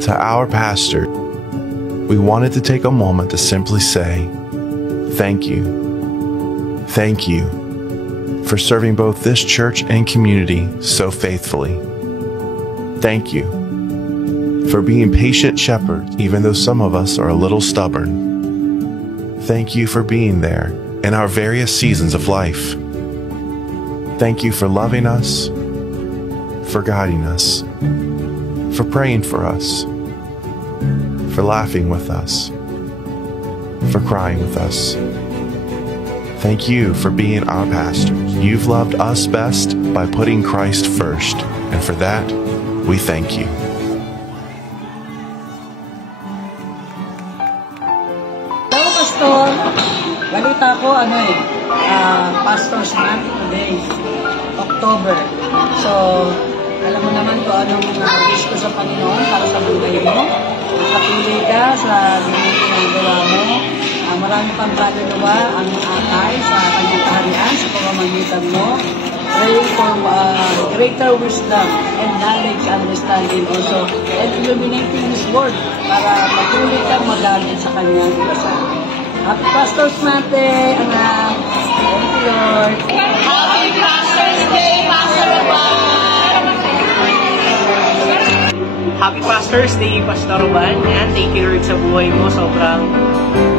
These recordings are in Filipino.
to our pastor, we wanted to take a moment to simply say, thank you. Thank you for serving both this church and community so faithfully. Thank you for being patient shepherds, even though some of us are a little stubborn. Thank you for being there in our various seasons of life. Thank you for loving us, for guiding us, for praying for us, for laughing with us, for crying with us. Thank you for being our pastor. You've loved us best by putting Christ first, and for that, we thank you. Hello, Pastor. Balita ko, Pastor's Month today, October. So, alam mo naman kung anong wish ko sa Panginoon para sa buhay mo. Patuloy ka sa ginagawa mo. Marami pang kaluluwa ang akay sa kanyang kaharian sa pamamagitan mo. Pray for greater wisdom and knowledge, understanding also, and illuminating His Word para patuloy kang magalit sa kanyang ibasan. Happy Pastor's Month, anak! Thank you, Lord! Happy Pastor's Day, Pastor Roban! Happy Pastor's Day, Pastor Roban. Yan, thank you, Lord, sa buhay mo. Sobrang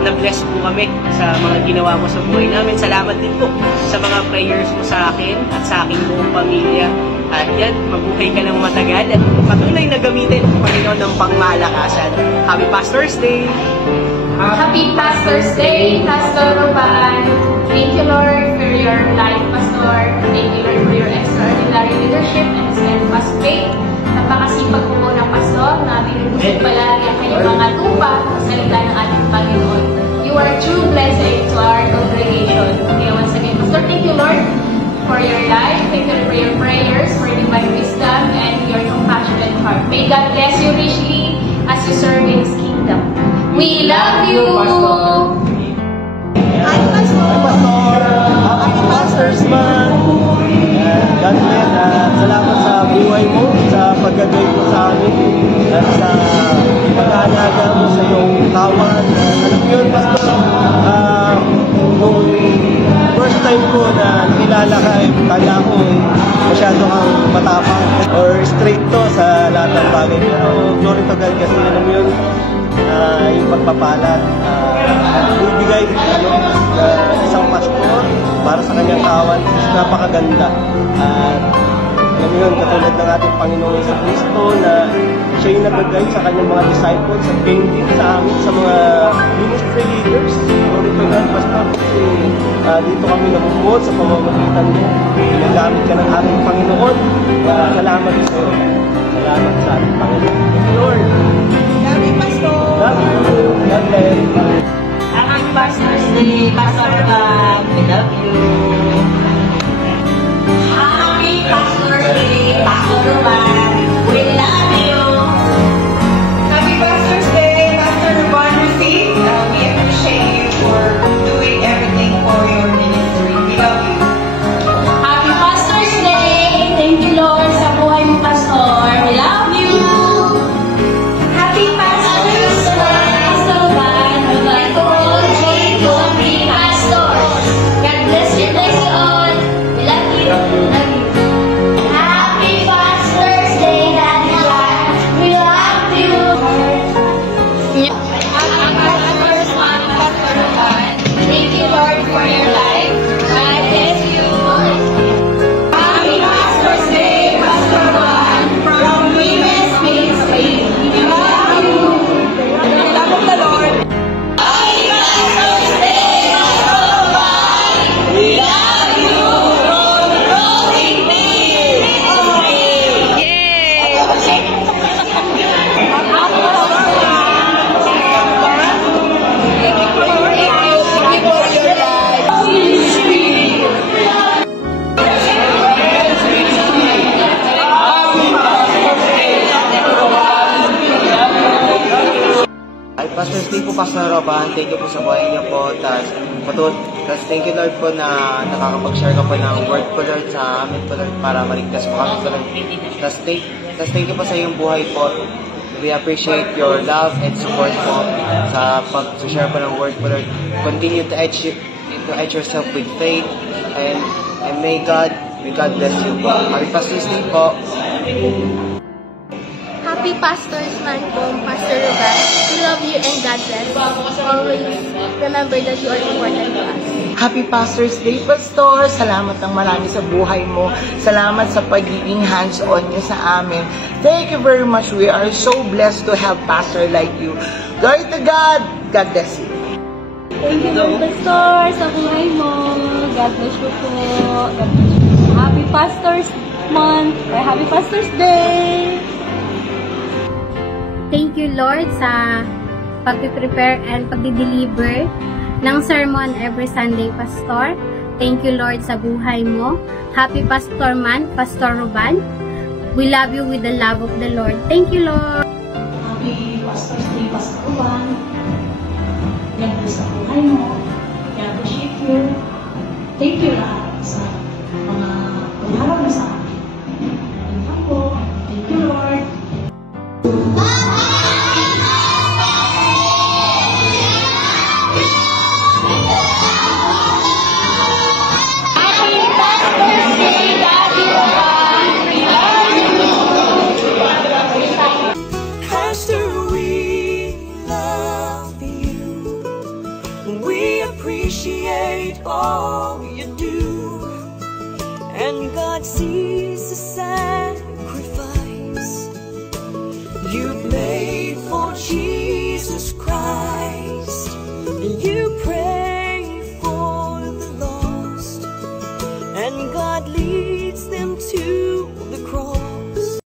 na-bless po kami sa mga ginawa mo sa buhay namin. Salamat din po sa mga prayers mo sa akin at sa aking buong pamilya. At yan, mabuhay ka ng matagal at patuloy na gamitin ang Panginoon ng pangmalakasan. Happy Pastor's Day! Happy Pastor's Day, Pastor Roban. Thank you, Lord, for your life, Pastor. Thank you, Lord, for your extraordinary leadership and steadfast faith. Napakasipag po ng Pastor na binubusog palagi ang kanyang mga lupa sa salita ng ating Panginoon. You are a true blessing to our congregation. Kaya once again, Pastor, thank you, Lord, for your life. Thank you for your prayers, for divine wisdom, and your compassionate heart. May God bless you richly as you serve in His kingdom. We love you! Hi, Pastor! Happy Pastor's Month! God bless. Salamat sa buhay mo, sa pag-guide mo sa amin, at sa pag-aalaga mo sa iyong kawan. Alam mo yun, Pastor, nung first time ko na kilala ka, kala ko masyado kang matapang or straight to sa lahat ng bagay. Pero glory to God kasi alam mo yun, yung pagpapalat bibigay isang pastor para sa kanyang kawan, napakaganda. At alam mo yun, katulad ng ating Panginoon sa Kristo na siya yung nag-guide sa kanyang mga disciples at gain din sa amin sa mga ministry leaders. Glory to God, Pastor, kasi dito kami namumuot sa pamamagitan mo. Nagamit ka ng ating Panginoon. Salamat sa iyo. Salamat sa ating Panginoon. Lord, Happy Pastor! love you. God bless. Happy Pastor's Day, Pastor Roban! We love you! Happy Pastor's Day, Pastor Roban. We love you! Happy Pastor's Day, Pastor Roban Rusi. We appreciate you for doing everything for your ministry. We love you. Happy Pastor's Day! Thank you, Lord, sa buhay mo, Pastor. We love you! Happy Pastor's Day. Pastor Roban, we'd like to all join to be pastors. God bless you all. We love you. Love you. Happy Pastor's Day, Daddy Jack. We love you. Happy Pastor's Month, Pastor Roban. Thank you, Lord, for your life. God bless you. Happy Pastor's Day, Pastor Roban. From Women's Ministry. We love you. Love of the Lord. Happy Pastor's Day, Pastor Roban. We love you. Rolling Ministry. Ay, Pastor Steve po, Pastor Roban, thank you po sa buhay niyo po. Tapos thank you, Lord, po na nakakapag-share ka po ng word po, Lord, sa amin po, Lord, para maligtas po kami po, Lord. Tapos thank you po sa iyong buhay po. we appreciate your love and support po sa pag-share po ng word po, Lord. Continue to edge yourself with faith, and may God bless you po. Happy Pastor's Day po. Happy Pastor's Month po, Pastor Ruben. We love you and God bless. Always remember that you are important to us. Happy Pastor's Day, Pastor! Salamat ng marami sa buhay mo. Salamat sa pagiging hands-on niyo sa amin. Thank you very much. We are so blessed to have pastor like you. Glory to God! God bless you. Thank you, Pastor, sa buhay mo. God bless you po. God bless you. Happy Pastor's Month. Happy Pastor's Day! Thank you, Lord, sa pag-prepare and pag-deliver ng sermon every Sunday, Pastor. Thank you, Lord, sa buhay mo. Happy Pastor Month, Pastor Ruben. We love you with the love of the Lord. Thank you, Lord. Happy Pastor's Day, Pastor Ruben. God bless sa buhay mo. God appreciate you. Thank you lahat sa mga pagharap mo sa amin. Thank you po. Thank you, Lord. All you do, and God sees the sacrifice you've made.